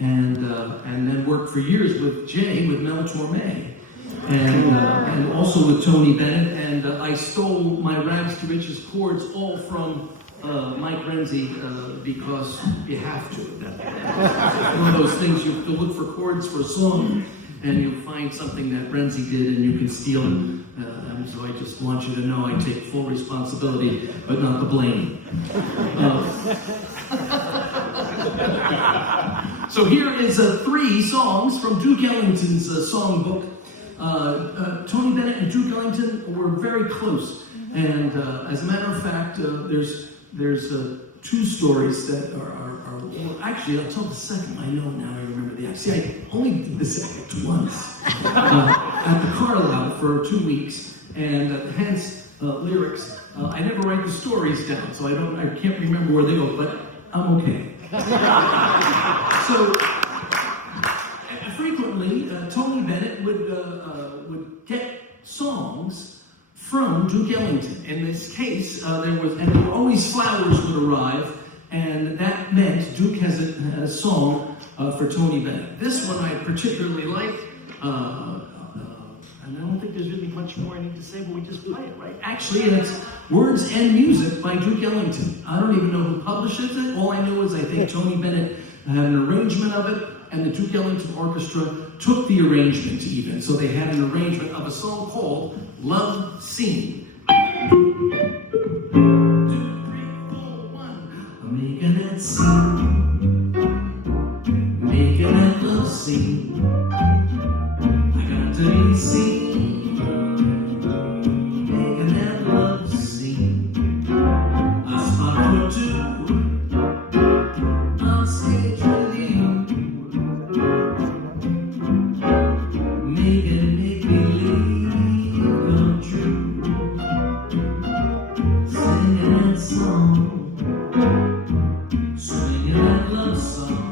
and then worked for years with Jay, with Mel Torme, and also with Tony Bennett. And I stole my rags to riches chords all from Mike Renzi because you have to. One of those things, you have to look for chords for a song, and you find something that Renzi did, and you can steal it. And so I just want you to know I take full responsibility, but not the blame. So here is 3 songs from Duke Ellington's songbook. Tony Bennett and Duke Ellington were very close, and as a matter of fact, there's 2 stories that are well, actually, I'll tell the second. I know now. I remember the act. See, I only did this act once at the Carlisle for 2 weeks, and hence lyrics. I never write the stories down, so I can't remember where they go, but I'm okay. So frequently, Tony Bennett would get songs from Duke Ellington. In this case, there were always flowers would arrive, and that meant Duke had a song for Tony Bennett. This one I particularly like, and I don't think there's really much more I need to say, but we just play it, right? Actually, it's Words and Music by Duke Ellington. I don't even know who publishes it. All I know is I think Tony Bennett had an arrangement of it, and the Duke Ellington Orchestra took the arrangement even. So they had an arrangement of a song called Love Scene. 2, 3, 4, 1. I'm making that scene, making that love scene. I got to be seen, making that love scene. I spot for 2 on stage with you, making make believe come true, singing that song, swinging that love song.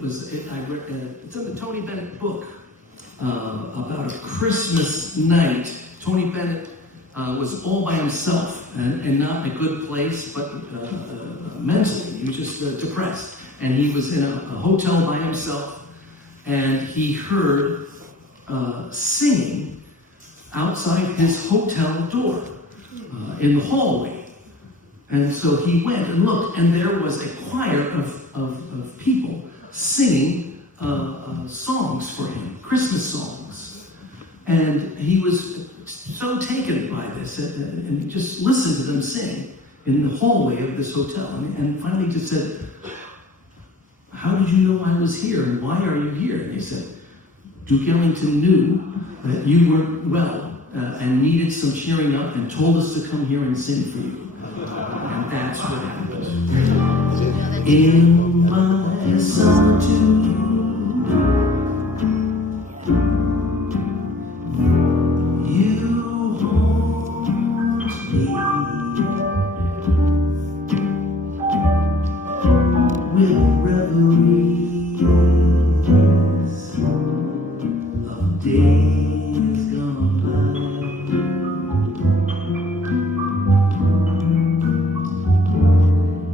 It's in the Tony Bennett book about a Christmas night. Tony Bennett was all by himself and not in a good place, but mentally. He was just depressed. And he was in a hotel by himself, and he heard singing outside his hotel door in the hallway. And so he went and looked, and there was a choir of people singing songs for him, Christmas songs. And he was so taken by this, and he just listened to them sing in the hallway of this hotel. And finally he just said, "How did you know I was here, and why are you here?" And they said, "Duke Ellington knew that you weren't well and needed some cheering up and told us to come here and sing for you." And that's what happened. In my solitude, you haunt me with reveries of days gone by.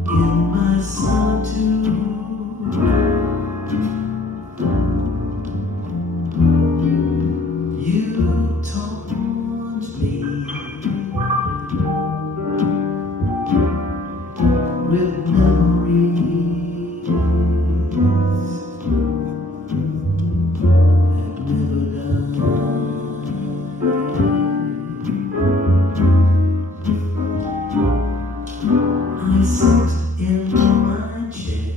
In my solitude, you taunt me with memories that never die. I sit in my chair,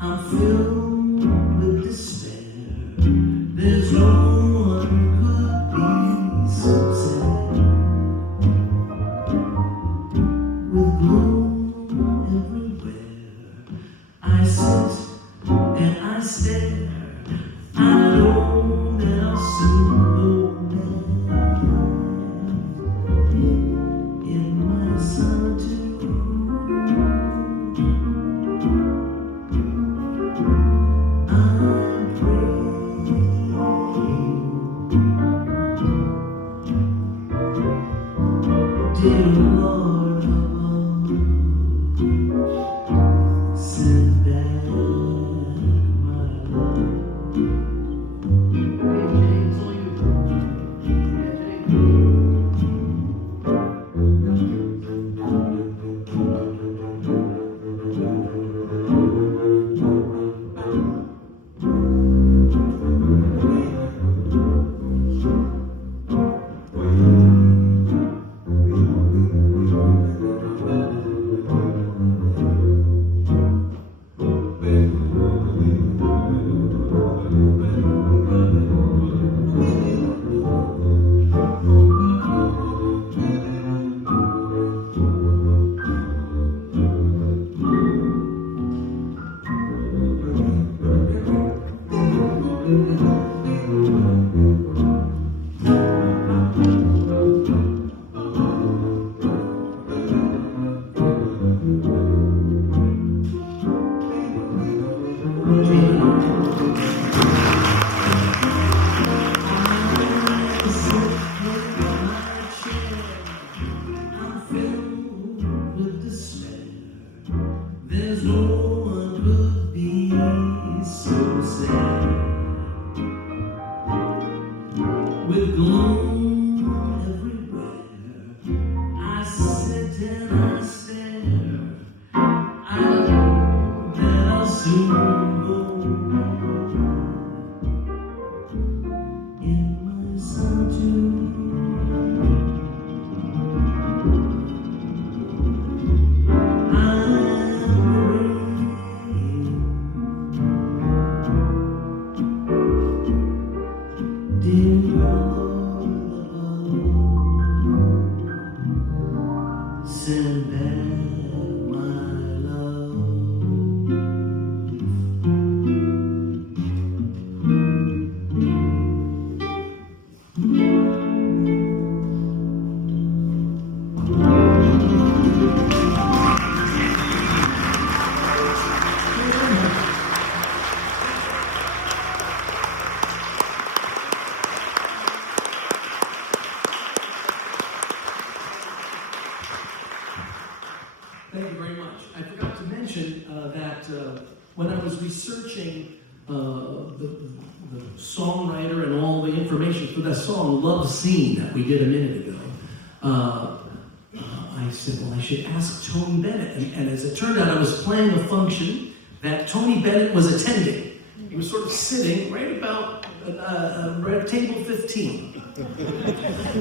I'm filled with despair. There's no one could be so sad. With gloom everywhere, I sit and I stare. I know that I'll soon go mad. In my solitude, I'm praying, dear Lord above, send back my love. I'm filled with despair. There's no one could be so sad. With gloom everywhere, I sit and I stare. I know that I'll soon go mad. searching the songwriter and all the information for that song, Love Scene, that we did a minute ago, I said, well, I should ask Tony Bennett. And as it turned out, I was playing a function that Tony Bennett was attending. He was sort of sitting right about right table 15.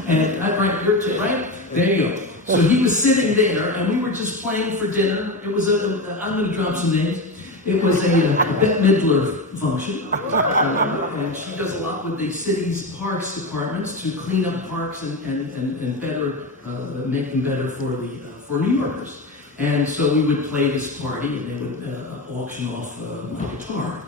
And right? There you go. So he was sitting there, and we were just playing for dinner. It was I'm going to drop some names. It was a Bette Midler function. And she does a lot with the city's parks departments to clean up parks and better, make them better for New Yorkers. And so we would play this party, and they would auction off my guitar.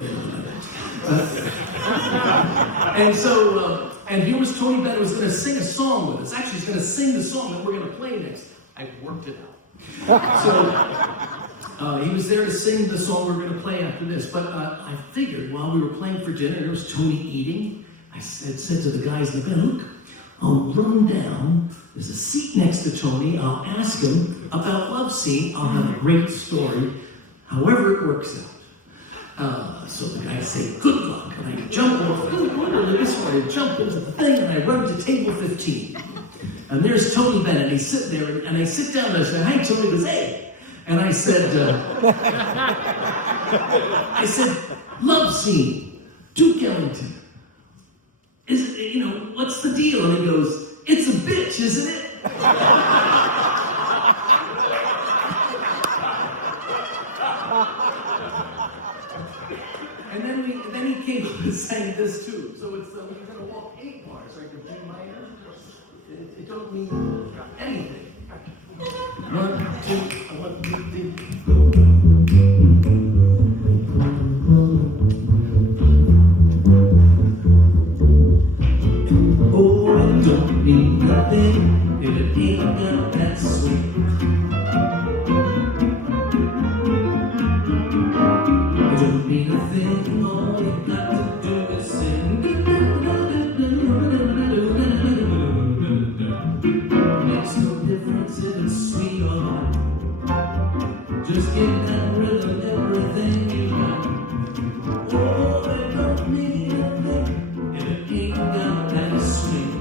And here was Tony Bennett was going to sing a song with us. Actually, he's going to sing the song that we're going to play next. I worked it out. So he was there to sing the song we're going to play after this. But I figured while we were playing for dinner, there was Tony eating. I said to the guys in the band, look, I'll run down. There's a seat next to Tony. I'll ask him about Love Scene. I'll have a great story, however it works out. So the guys say, good luck. And I jump off, literally this way, I jump into the thing, and I run to table 15. And there's Tony Bennett. He's sitting there, and I sit down, and I say, hi, Tony. He goes, hey. And I said, Love Scene, Duke Ellington. Is it, what's the deal? And he goes, it's a bitch, isn't it? And then he came up and sang this too. So it's we're going to walk 8 bars, right? The B minor. It don't mean anything. 1, 2, 1, 2, 3. Don't mean nothing if it ain't got that sweet. It don't mean a thing, all you got to do is sing. Makes no difference if it's sweet or hot. Just give that rhythm everything you got. Oh, it don't mean nothing if it ain't got that sweet.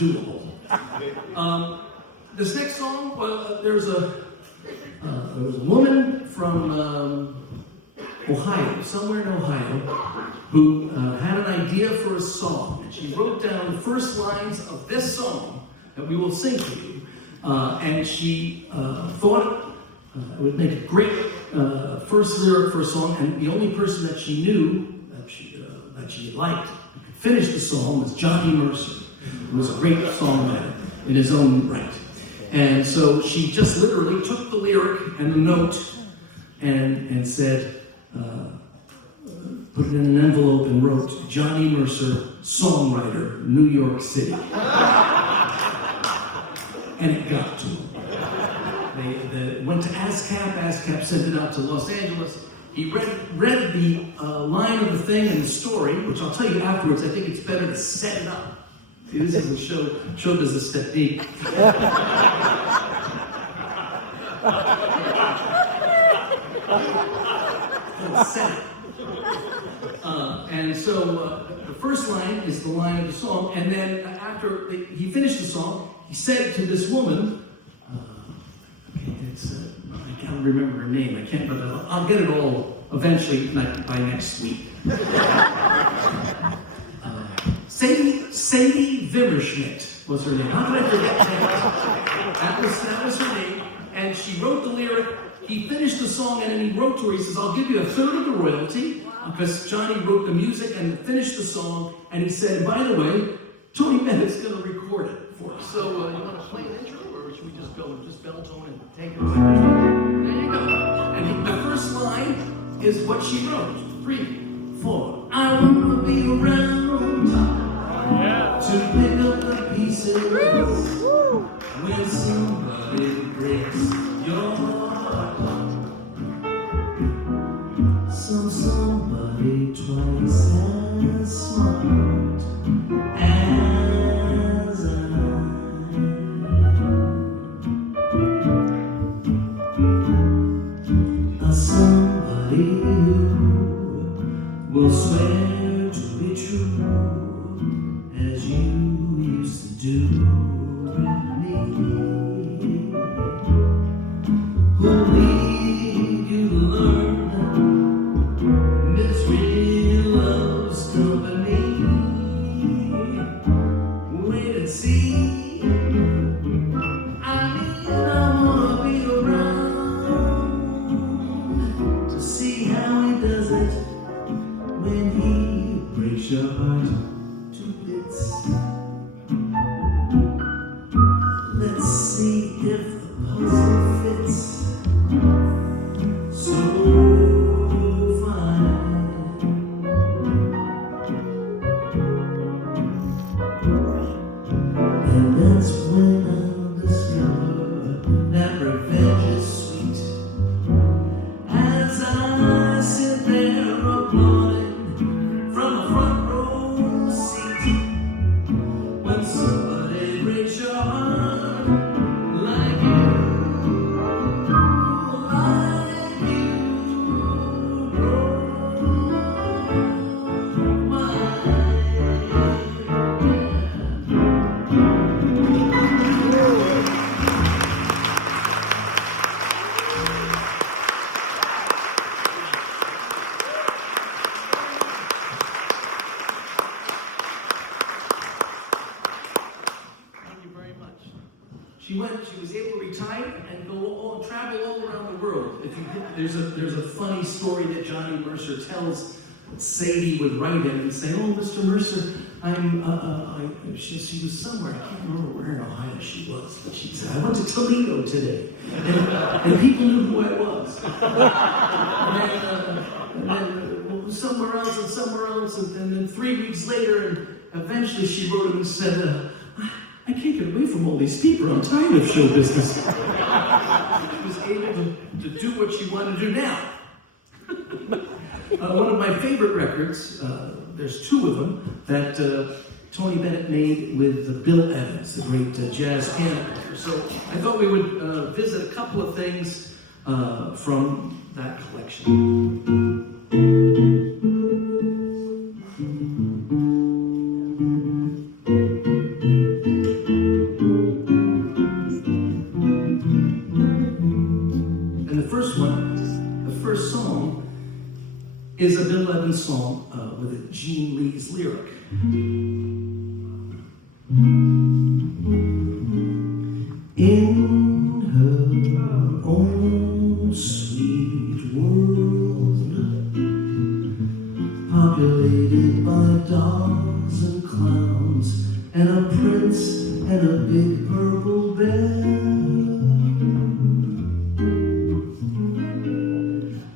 doable. This next song, well, there was a woman from Ohio, somewhere in Ohio, who had an idea for a song. And she wrote down the first lines of this song that we will sing for you. And she thought it would make a great first lyric for a song. And the only person that she knew that she liked who could finish the song was Johnny Mercer, who was a great songwriter in his own right. And so she just literally took the lyric and the note and said, put it in an envelope and wrote, Johnny Mercer, songwriter, New York City. And it got to him. They went to ASCAP. ASCAP sent it out to Los Angeles. He read the line of the thing and the story, which I'll tell you afterwards. I think it's better to set it up. See, this is a show business technique. Set it. And so the first line is the line of the song, and then after he finished the song, he said to this woman, I can't remember her name, but I'll get it all eventually by next week. Sadie Wimmerschmidt was her name. How did I forget that? That was her name, and she wrote the lyric. He finished the song, and then he wrote to her, he says, I'll give you a third of the royalty, because Johnny wrote the music and finished the song, and he said, by the way, Tony Bennett's going to record it for us. So you want to play an intro, or should we just go and just bell tone and take it away? There you go. And the first line is what she wrote. 3, 4. I want to be around to pick up the pieces when somebody breaks your heart. Somebody twice as smart as somebody who will swear to be true as you used to do with me, who'll lead you to learn misery loves company. Wait and see. I wanna be around to see how he does it when he breaks your heart to bits. Let's see if the puzzle fits. So that's when I'll discover that revenge is sweet. As I sit there applauding from a front row seat, when somebody breaks your heart like you broke mine. She was able to retire and travel all around the world. There's a funny story that Johnny Mercer tells. Sadie would write him and say, "Oh, Mr. Mercer, she was somewhere. I can't remember where in Ohio she was, but she said, I went to Toledo today, and people knew who I was. and then somewhere else, and then 3 weeks later, and eventually she wrote him and said, I can't get away from all these people. I'm tired of show business." She was able to do what she wanted to do now. One of my favorite records, there's 2 of them, that Tony Bennett made with Bill Evans, the great jazz piano player. So I thought we would visit a couple of things from that collection. is a Bill Evans song with Gene Lee's lyric. In her own sweet world, populated by dolls and clowns, and a prince and a big purple bear,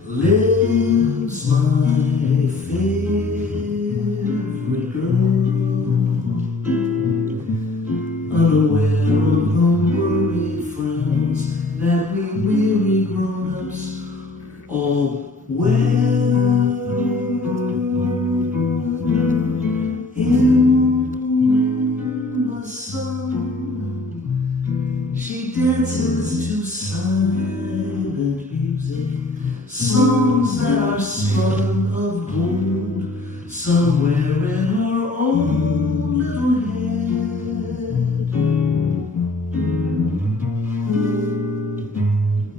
lives my favorite girl, unaware of the worried frowns that we weary grown-ups all wear. In the sun, she dances to silent music, songs that are spun of gold somewhere in her own little head.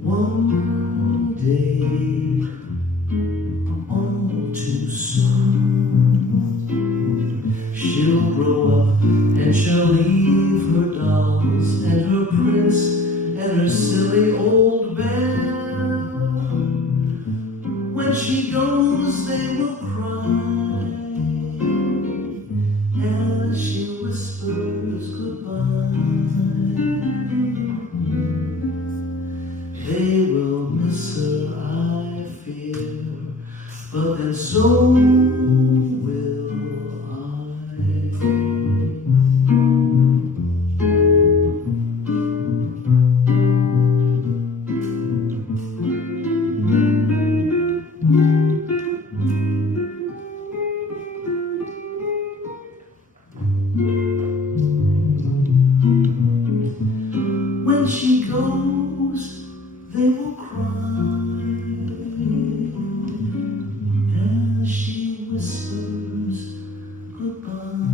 One day, all too soon, she'll grow up and shall leave her dolls and her prince and her silly old bear. When she goes, they will cry as she whispers goodbye. They will miss her, I fear, but then so will I. When she goes, they will cry as she whispers goodbye.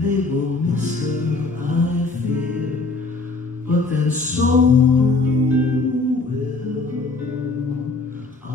They will miss her, I fear, but then so will I.